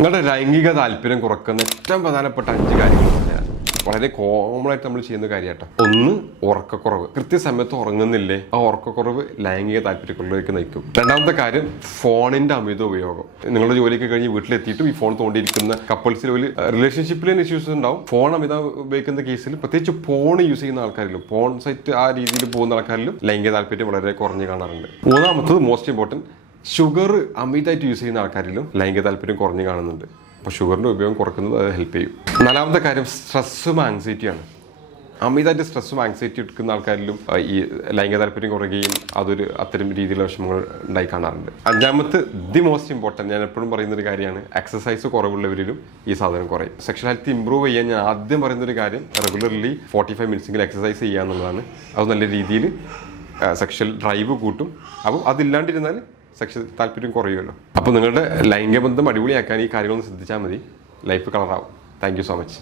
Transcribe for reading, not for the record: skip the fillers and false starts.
നിങ്ങളുടെ ലൈംഗിക താല്പര്യം കുറക്കുന്ന ഏറ്റവും പ്രധാനപ്പെട്ട 5 കാര്യങ്ങൾ പറഞ്ഞാൽ വളരെ കോമൺ ആയിട്ട് നമ്മൾ ചെയ്യുന്ന കാര്യമാട്ടോ. 1, ഉറക്കക്കുറവ്. കൃത്യസമയത്ത് ഉറങ്ങുന്നില്ലേ, ആ ഉറക്കക്കുറവ് ലൈംഗിക താല്പര്യക്കുറവിലേക്ക് നയിക്കും. 2ാമത്തെ കാര്യം ഫോണിന്റെ അമിത ഉപയോഗം. നിങ്ങളുടെ ജോലിയൊക്കെ കഴിഞ്ഞ് വീട്ടിലെത്തിയിട്ടും ഈ ഫോൺ തോണ്ടിയിരിക്കുന്ന കപ്പിൾസിൽ ഒരു റിലേഷൻഷിപ്പിൽ ഇഷ്യൂസ് ഉണ്ടാവും. ഫോൺ അമിത ഉപയോഗിക്കുന്ന കേസിൽ പ്രത്യേകിച്ച് ഫോൺ യൂസ് ചെയ്യുന്ന ആൾക്കാരിലും ഫോൺ സൈറ്റ് ആ രീതിയിൽ പോകുന്ന ആൾക്കാരിലും ലൈംഗിക താല്പര്യം വളരെ കുറഞ്ഞ് കാണാറുണ്ട്. 3ാമത്തത് മോസ്റ്റ് ഇമ്പോർട്ടൻറ്റ്, ഷുഗർ അമിതമായിട്ട് യൂസ് ചെയ്യുന്ന ആൾക്കാരിലും ലൈംഗിക താല്പര്യം കുറഞ്ഞ് കാണുന്നുണ്ട്. അപ്പോൾ ഷുഗറിൻ്റെ ഉപയോഗം കുറക്കുന്നത് അത് ഹെൽപ്പ് ചെയ്യും. 4ാമത്തെ കാര്യം സ്ട്രെസ്സും ആങ്സൈറ്റിയാണ്. അമിതമായിട്ട് സ്ട്രെസ്സും ആങ്സൈറ്റി എടുക്കുന്ന ആൾക്കാരിലും ഈ ലൈംഗിക താല്പര്യം കുറയുകയും അത്തരം രീതിയിലുള്ള വിഷമങ്ങൾ ഉണ്ടായി കാണാറുണ്ട്. 5ാമത്തെ ദി മോസ്റ്റ് ഇമ്പോർട്ടൻറ്റ്, ഞാൻ എപ്പോഴും പറയുന്നൊരു കാര്യമാണ്, എക്സസൈസ് കുറവുള്ളവരിലും ഈ സാധനം കുറയും. സെക്ഷൽ ഹെൽത്ത് ഇമ്പ്രൂവ് ചെയ്യാൻ ഞാൻ ആദ്യം പറയുന്നൊരു കാര്യം റെഗുലർലി 45 മിനിറ്റ്സെങ്കിലും എക്സസൈസ് ചെയ്യുക എന്നുള്ളതാണ്. അത് നല്ല രീതിയിൽ സെക്ഷൽ ഡ്രൈവ് കൂട്ടും. അപ്പം അതില്ലാണ്ടിരുന്നാൽ സെക്ഷൽ താല്പര്യം കുറയുമല്ലോ. അപ്പോൾ നിങ്ങളുടെ ലൈംഗിക ബന്ധം അടിപൊളിയാക്കാൻ ഈ കാര്യങ്ങളൊന്ന് ശ്രദ്ധിച്ചാൽ മതി, ലൈഫ് കളറാവും. Thank you so much.